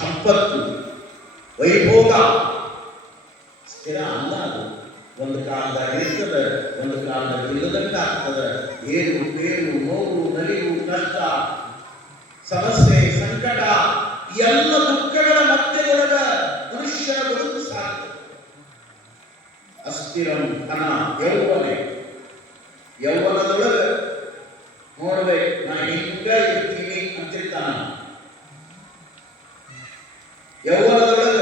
ಸಂಪತ್ತು, ವೈಭೋಗ ಸ್ಥಿರ ಅಲ್ಲ. ಅದು ಒಂದು ಕಾಲದಾಗ ಇರ್ತದೆ, ಒಂದು ಕಾಲದಾಗ ಇಲ್ಲದಂತಾಗ್ತದೆ. ಏರು ಬೇರು, ನೋವು, ನಲಿವು, ಕಷ್ಟ, ಸಮಸ್ಯೆ, ಸಂಕಟ, ಎಲ್ಲ ದುಃಖಗಳ ಮಧ್ಯದೊಳಗ ಮನುಷ್ಯನ ಬದುಕು ಸಾಧ್ಯ. ಅಸ್ಥಿರಂ ಧನ ಯೌವನೆ, ಯೌವನದೊಳಗ ನೋಡ್ಬೇಕು, ನಾ ಹಿಂಗ ಇರ್ತೀನಿ ಅಂತಿರ್ತಾನ. ಯೌವನದೊಳಗ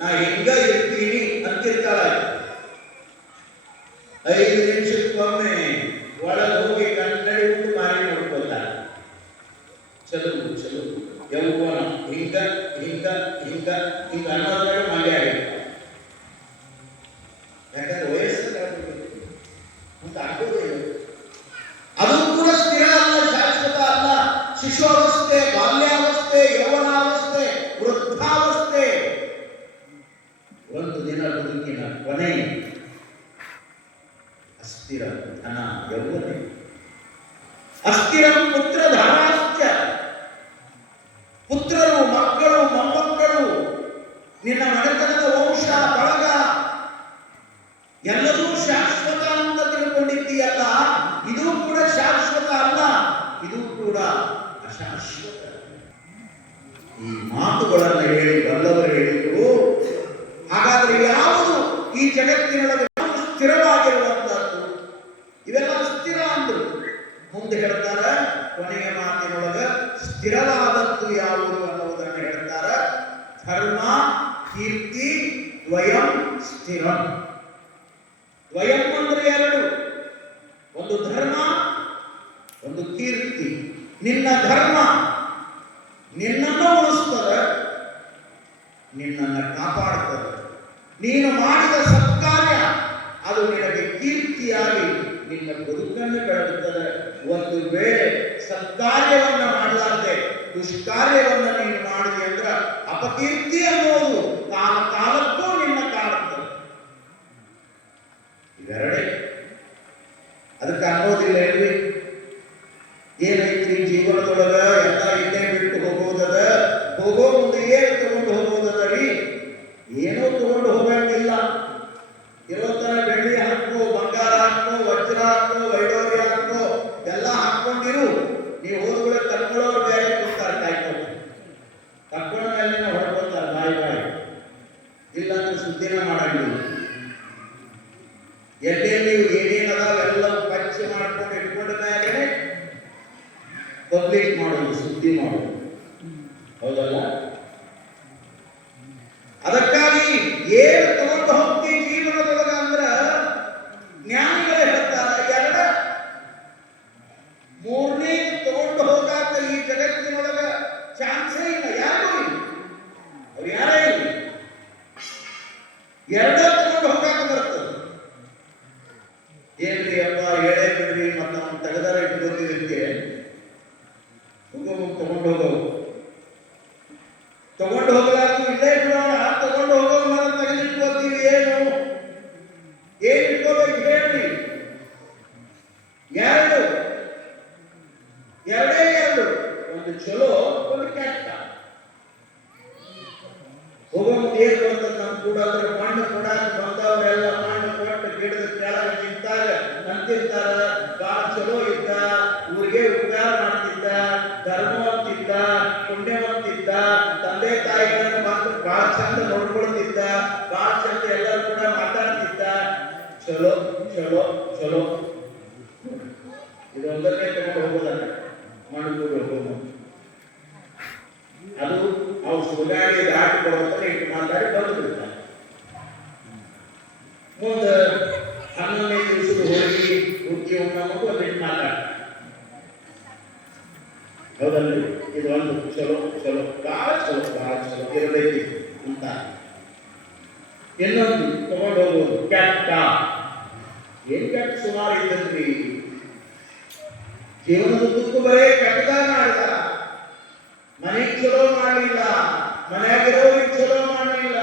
ನಾ ಹಿಂಗ ಇರ್ತೀನಿ ಅಂತಿರ್ತಾಳ. 5 ನಿಮಿಷಕ್ಕೊಮ್ಮೆ ಒಳಗೆ ಹೋಗಿ ಕನ್ನಡಿ ಉಂಟು ಮಾರಿ ನೋಡ್ಕೊಳ್ತಾರ. ಚಲೋ ಚಲೋ ಯೌವನ ಹಿಂಗ ಹಿಂಗ ಹಿಂಗ ಹಿಂಗ ಅನ್ನೋದ್ರಾಗ ಮನೆ ಆಗಿರ್ತಾರ. ಯಾಕಂದ್ರೆ ವಯಸ್ಸು ಅಂತ ಆಗೋದಿಲ್ಲ. ಅದು ಕೂಡ ಸ್ಥಿರ ಅಲ್ಲ, ಶಾಶ್ವತ ಅಲ್ಲ. ಶಿಶುವವಸ್ಥೆ, ಬಾಲ್ಯಾವಸ್ಥೆ, ಯೌವನಾವಸ್ಥೆ, ವೃದ್ಧಾವಸ್ಥೆ, ಒಂದು ದಿನ ಬದುಕಿನ ಕೊನೆ. ಅಸ್ಥಿರ ಧನ ಯೌವನೆ, ಅಸ್ಥಿರ ಪುತ್ರ ಧನಾಶ್ಚ. ಪುತ್ರರು, ಮಕ್ಕಳು, ಮೊಮ್ಮಕ್ಕಳು, ನಿನ್ನ ಮನೆತನದ ವಂಶ ಬಳಗ ಎಲ್ಲರೂ ಶಾಶ್ವತ ಅಂತ ತಿಳ್ಕೊಂಡಿದ್ದೀಯಲ್ಲ, ಇದು ಕೂಡ ಶಾಶ್ವತ ಅಲ್ಲ, ಇದು ಕೂಡ ಅಶಾಶ್ವತ. ಈ ಮಾತುಗಳನ್ನು ಹೇಳಿ ಬಲ್ಲವರು ಹೇಳಿದ್ರು. ಹಾಗಾದ್ರೆ ಯಾವುದು ಈ ಜಗತ್ತಿನೊಳಗೆ ಸ್ಥಿರವಾಗಿರುವಂತಹದ್ದು? ಇವೆಲ್ಲ ಸ್ಥಿರ ಅಂದ್ರು. ಮುಂದೆ ಹೇಳ್ತಾರೆ, ಕೊನೆಯ ಮಾತಿನೊಳಗ ಸ್ಥಿರವಾದದ್ದು ಯಾವುದು ಅನ್ನುವುದನ್ನು ಹೇಳ್ತಾರೆ. ಧರ್ಮ, ಕೀರ್ತಿ, ದ್ವಯಂ ಸ್ಥಿರಂ. ದ್ವಯಂ ಅಂದ್ರೆ 2, ಒಂದು ಧರ್ಮ, ಒಂದು ಕೀರ್ತಿ. ನಿನ್ನ ಧರ್ಮ ನಿನ್ನನ್ನು ಉಳಿಸ್ತದೆ, ನಿನ್ನನ್ನು ಕಾಪಾಡುತ್ತದೆ. ನೀನು ಮಾಡಿದ ಸತ್ಕಾರ್ಯ ಅದು ನಿನಗೆ ಕೀರ್ತಿಯಾಗಿ ನಿನ್ನ ಬದುಕನ್ನು ಬೆಳಗುತ್ತದೆ. ಒಂದು ವೇಳೆ ಸತ್ಕಾರ್ಯವನ್ನ ಮಾಡಲಾರದೆ ದುಷ್ಕಾರ್ಯವನ್ನ ನೀನು ಮಾಡಿದೆ ಅಂದ್ರೆ ಅಪಕೀರ್ತಿ ಅನ್ನೋದು ಕಾಲ ಕಾಲಕ್ಕೂ ನಿನ್ನ ಕಾಡುತ್ತದೆ. ಇವೆರಡೇ. ಅದಕ್ಕೆ ಅನ್ನೋದಿಲ್ಲ ಏನ್ರಿ, ಏನೈತ್ರಿ ಜೀವನದೊಳಗ ಎಲ್ಲ ಇಲ್ಲೇ ಬಿಟ್ಟು ಹೋಗೋದದ, ಹೋಗೋ ಮುಂದೆ ಏನು ತಗೊಂಡು ಹೋಗೋದದ ರೀ? ಏನೋ ತಗೊಂಡು ಹೋಗಂಗಿಲ್ಲ. ಇರೋ ತರ ಬೆಳ್ಳಿ ಹಾಕೋ, ಬಂಗಾರ ಹಾಕೋ, ವಜ್ರ ಹಾಕೋ, ವೈಡೂರ್ಯ ಹಾಕೋ, ಎಲ್ಲ ಹಾಕೊಂಡಿರು. ನೀವು ಹೋದ್ಗಳ ತಕ್ಕೊಳ್ಳೋರು ಬೇರೆ ಕೊಡ್ತಾರೆ, ಕಾಯ್ಕೊಂಡು ತಕ್ಕೊಂಡ ಮೇಲೆ ಹೊಡ್ಕೊಳ್ತಾರೆ ಬಾಯಿ ಬಾಯಿ. ಇಲ್ಲಾಂದ್ರೆ ಸುದ್ದಿನ ಮಾಡಂಗಿಲ್ಲ. ಎಲ್ಲೇ ನೀವು ಏನೇನದಾವ ಎಲ್ಲ ಪಚ್ಚ ಮಾಡ್ಕೊಂಡು ಇಟ್ಕೊಂಡ ಮೇಲೆ ಪಬ್ಲಿಕ್ ಮಾಡೋದು, ಸುದ್ದಿ ಮಾಡೋದು. ಹೌದಲ್ಲ? ಅದಕ್ಕಾಗಿ ಏನು ತಗೊಂಡು ಹೋಗ್ತೀವಿ ಜೀವನದೊಳಗ ಅಂದ್ರ ಜ್ಞಾನಿಗಳೇ ಹೇಳ್ತಾರೆ, 2 ಮೂರನೇ ತಗೊಂಡು ಹೋಗಾಕ ಈ ಜಗತ್ತಿನೊಳಗ ಚಾನ್ಸೇ ಇಲ್ಲ. ಯಾರು ಇಲ್ಲ, ಅವ್ರು ಯಾರೇ ಇಲ್ಲ. 2 ತಗೊಂಡು ಹೋಗಾಕ ಬರ್ತದೆ. ಏನ್ರಿ ಅಪ್ಪ ಹೇಳೇ ಬಿಡ್ರಿ, ಮತ್ತ ನಾವು ತೆಗೆದಾರ ಇಟ್ಕೋತೀವಿ ತಗೊಂಡು ಹೋಗೋ, ತಗೊಂಡು ಹೋಗಲಾರ್ದು ಇಲ್ಲೇ ಬಿಡೋಣ. ತಗೊಂಡು ಹೋಗೋದು ಮಾತ್ರ ತೆಗೆದಿಟ್ಕೋತೀವಿ. ಏನು ಇಟ್ಕೋಬೇಕು ಹೇಳ್ರಿ? 2, 2 ಒಂದು ಚಲೋ, ಒಂದು ಕೆಟ್ಟ. ಹೋಗೋ ಮುಂದೆ ಏನ್ ಬರ್ತದೆ ನಮ್ ಕೂಡ ಅಂದ್ರೆ ಮಣ್ಣು ಕೊಡಾಕ ಬಂದವರೆಲ್ಲ ಮಣ್ಣು ಕೊಟ್ಟು ಗಿಡದ ಕೆಳಗೆ ನಿಂತಾಗ ನಂತಿರ್ತಾರ. ಬಾಳ ಚಲೋ ಇದ್ದ, ಊರಿಗೆ ಉಪಕಾರ ಮಾಡ್ತಿದ್ದ, ಧರ್ಮವಂತಿದ್ದ, ಪುಣ್ಯವಂತಿದ್ದ, ತಂದೆ ತಾಯಿಗಳನ್ನು ಮಾತ್ರ ಬಹಳ ಚಂದ ನೋಡ್ಕೊಳ್ತಿದ್ದ, ಬಹಳ ಚಂದ ಎಲ್ಲರೂ ಕೂಡ ಮಾತಾಡ್ತಿದ್ದ. ಚಲೋ ಚಲೋ ಚಲೋ. ಇದೊಂದನ್ನೇ ತಗೊಂಡು ಹೋಗೋದಲ್ಲ, ಮಾಡಿಕೊಂಡು ಹೋಗೋದು. ಅದು ಅವ್ರು ಸುಗಾಡಿ ದಾಟಿ ಕೊಡ್ತಾರೆ, ಇಟ್ಟು ಮಾತಾಡಿ ಬಂದು ಬಿಡ್ತಾರೆ. ಮುಂದೆ 11ನೇ ದಿವಸದ ಹೋಗಿ ಹುಡುಗಿ ಉಣ್ಣಮಗೂ ಒಂದಿಟ್ಟು ಮಾತಾಡ್ತಾರೆ. ಹೌದಲ್ರಿ? ಇದು ಒಂದು ಚಲೋ ಚಲೋ, ಬಹಳ ಚಲೋ ಇರಬೇಕು ಅಂತ. ಇನ್ನೊಂದು ತಗೊಂಡು ಹೋಗೋದು ಕೆಟ್ಟ. ಏನ್ ಕೆಟ್ಟ ಸುಮಾರು ಇದ್ದಲ್ರಿ. ಜೀವನದ ದುಃಖ ಬರೇ ಕೆಟ್ಟದಾಗ ಮಾಡಿದ. ಮನೆಗೆ ಚಲೋ ಮಾಡಲಿಲ್ಲ, ಮನೆಯಾಗಿರೋರಿಗೆ ಚಲೋ ಮಾಡಲಿಲ್ಲ,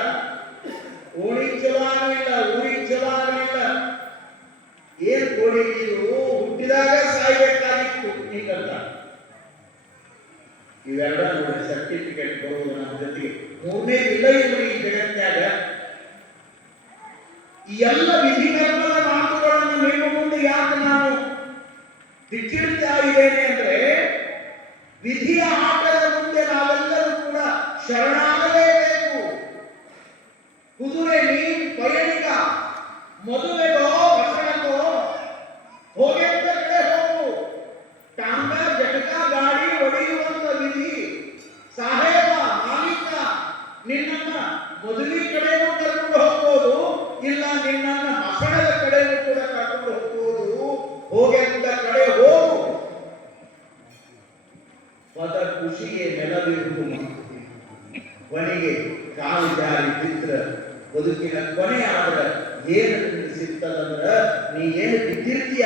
ಓಣಿಗೆ ಚಲೋ ಆಗಲಿಲ್ಲ, ಊರಿಗೆ ಚಲೋ ಆಗಲಿಲ್ಲ. ಏನ್ ಕೋಡಿ ನೀರು ಹುಟ್ಟಿದಾಗ ಸಾಯ್ಬೇಕಾಗಿತ್ತು ಹಿಂಗಂತ. ಇವೆರಡ ನೋಡಿ ಸರ್ಟಿಫಿಕೇಟ್ ಬರುವುದು ನಮ್ಮ ಜೊತೆಗೆ. ಮೂರನೇ ಇಲ್ಲ ಇವರು ಈ ಜಗತ್ಯಾಗ. ಈ ಎಲ್ಲ ವಿಧಿಕರ್ಮದ ಮಾತುಗಳನ್ನು ನಿಮ್ಮ ಮುಂದೆ ಯಾಕೆ ನಾನು ಬಿಚ್ಚಿಡ್ತಾ ಇದ್ದೇನೆ ಅಂದ್ರೆ, ವಿಧಿಯ ಆಟದ ಮುಂದೆ ನಾವೆಲ್ಲರೂ ಕೂಡ ಶರಣಾಗಲೇಬೇಕು. ಕುದುರೆ ನೀನ್ ಪಯಣಿಗ, ಮದುವೆಗೋ ವಸಣಕೋ ಹೋಗೆಂತ ಕಡೆ ಹೋಗು. ಟಾಂಗ ಜಟಕ ಗಾಡಿ ಹೊಡೆಯುವಂತ ವಿಧಿ ಸಾಹೇಬ ಮಾಲೀಕ ನಿನ್ನನ್ನ ಮದುವೆ ಕಡೆಯೂ ಕರ್ಕೊಂಡು ಹೋಗ್ಬೋದು, ಇಲ್ಲ ನಿನ್ನನ್ನ ಮಸಣದ ಕಡೆಯೂ ಕೂಡ ಕರ್ಕೊಂಡು ಹೋಗ್ಬೋದು. ಹೋಗೆಂತ ಕಡೆ ಹೋಗು. ಪದ ಖುಷಿಗೆ ನೆಲವಿರುವುದು ಕೊನೆಗೆ ಕಾಲು ಜಾರಿ ಬಿದ್ರ ಬದುಕಿನ ಕೊನೆ ಆದ್ರ ಏನು ಸಿಗ್ತದಂದ್ರ ನೀ ಏನು ಬಿದ್ದಿರ್ತೀಯ